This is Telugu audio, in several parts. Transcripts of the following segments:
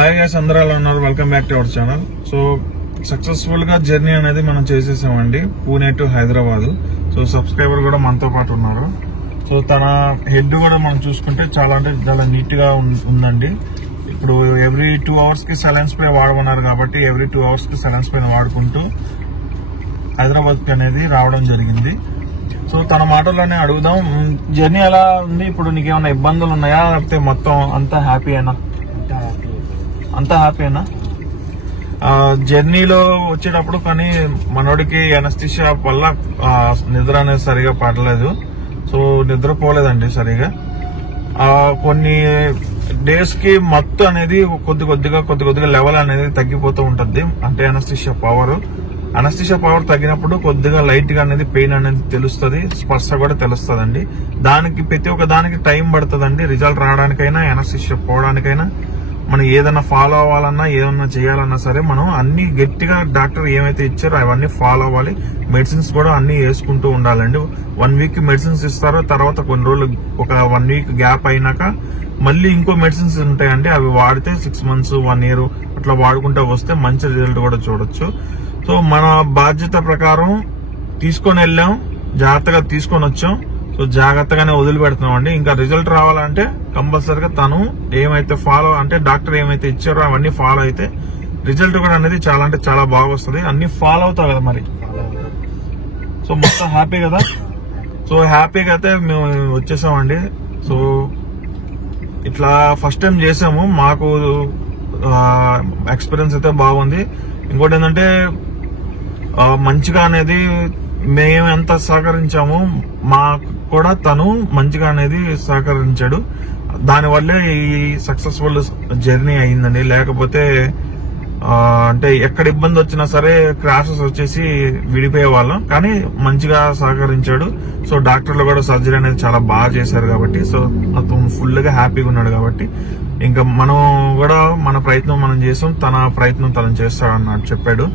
హాయ్ గైస్, అందరూ ఎలా ఉన్నారు? Welcome back to our channel. So successful గా జర్నీ అనేది మనం చేసేసామండి, Pune to Hyderabad. So subscriber కూడా మనతో పాటు ఉన్నారు. సో తన హెడ్ కూడా మనం చూసుకుంటే చాలా అంటే చాలా నీట్ గా ఉందండి. ఇప్పుడు ఎవ్రీ 2 hours కి సెలైన్ స్ప్రే వాడమన్నారు కాబట్టి ఎవ్రీ 2 hours కి సెలైన్ స్ప్రే వాడుకుంటూ హైదరాబాద్ కి అనేది రావడం జరిగింది. సో తన మాటల్లోనే అడుగుదాం, జర్నీ ఎలా ఉంది, ఇప్పుడు నీకేమైనా ఇబ్బందులు ఉన్నాయా, లేకపోతే మొత్తం అంతా హ్యాపీయేనా? అంతా హ్యాపీయేనా? జర్నీలో వచ్చేటప్పుడు కానీ మనోడికి ఎనస్థీషియా వల్ల నిద్ర అనేది సరిగా పడలేదు. సో నిద్రపోలేదండి సరిగా. కొన్ని డేస్ కి మత్తు అనేది కొద్ది కొద్దిగా లెవెల్ అనేది తగ్గిపోతూ ఉంటుంది. అంటే ఎనస్థీషియా పవర్ తగ్గినప్పుడు కొద్దిగా లైట్ గా అనేది పెయిన్ అనేది తెలుస్తుంది, స్పర్శ కూడా తెలుస్తుందండి. దానికి ప్రతి ఒక్క దానికి టైం పడుతుందండి. రిజల్ట్ రావడానికైనా ఎనస్థీషియా పోవడానికైనా మనం ఏదైనా ఫాలో అవ్వాలన్నా ఏదన్నా చేయాలన్నా సరే మనం అన్ని గట్టిగా డాక్టర్ ఏమైతే ఇచ్చారో అవన్నీ ఫాలో అవ్వాలి. మెడిసిన్స్ కూడా అన్ని వేసుకుంటూ ఉండాలండి. 1 week మెడిసిన్స్ ఇస్తారు, తర్వాత కొన్ని రోజులు ఒక 1 week గ్యాప్ అయినాక మళ్ళీ ఇంకో మెడిసిన్స్ ఉంటాయండి. అవి వాడితే 6 months 1 year అట్లా వాడుకుంటూ వస్తే మంచి రిజల్ట్ కూడా చూడొచ్చు. సో మన బాధ్యత ప్రకారం తీసుకొని వెళ్ళాం, జాగ్రత్తగా తీసుకొని వచ్చాం. సో జాగ్రత్తగానే వదిలిపెడుతున్నాం అండి. ఇంకా రిజల్ట్ రావాలంటే కంపల్సరిగా తను ఏమైతే ఫాలో అంటే డాక్టర్ ఏమైతే ఇచ్చారో అవన్నీ ఫాలో అయితే రిజల్ట్ కూడా అనేది చాలా అంటే చాలా బాగా వస్తుంది. అన్ని ఫాలో అవుతావు కదా మరి. సో మొత్తం హ్యాపీ కదా? సో హ్యాపీగా అయితే మేము వచ్చేసామండి. సో ఇట్లా ఫస్ట్ టైం చేసాము, మాకు ఎక్స్పీరియన్స్ అయితే బాగుంది. ఇంకోటి ఏంటంటే మంచిగా అనేది మేము ఎంత సహకరించామో మాకు కూడా తను మంచిగా అనేది సహకరించాడు. దానివల్లే ఈ సక్సెస్ఫుల్ జర్నీ అయిందండి. లేకపోతే అంటే ఎక్కడ ఇబ్బంది వచ్చినా సరే క్రాషెస్ వచ్చేసి విడిపోయే వాళ్ళం, కానీ మంచిగా సహకరించాడు. సో డాక్టర్లు కూడా సర్జరీ అనేది చాలా బాగా చేశారు కాబట్టి సో అతను ఫుల్ గా హ్యాపీగా ఉన్నాడు. కాబట్టి ఇంకా మనం కూడా మన ప్రయత్నం మనం చేసాం, తన ప్రయత్నం తను చేస్తాడన్నట్టు చెప్పాడు.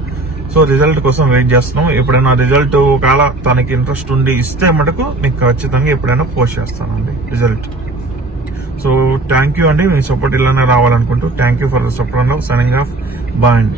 సో రిజల్ట్ కోసం వెయిట్ చేస్తున్నాం. ఎప్పుడైనా రిజల్ట్ ఒకవేళ తనకి ఇంట్రెస్ట్ ఉండి ఇస్తే మటుకు మీకు ఖచ్చితంగా ఎప్పుడైనా పోస్ట్ చేస్తానండి రిజల్ట్. సో థ్యాంక్ యూ అండి, మీ సపోర్ట్ ఇలానే రావాలనుకుంటూ. Thank you for the support. Signing off. Bye అండి.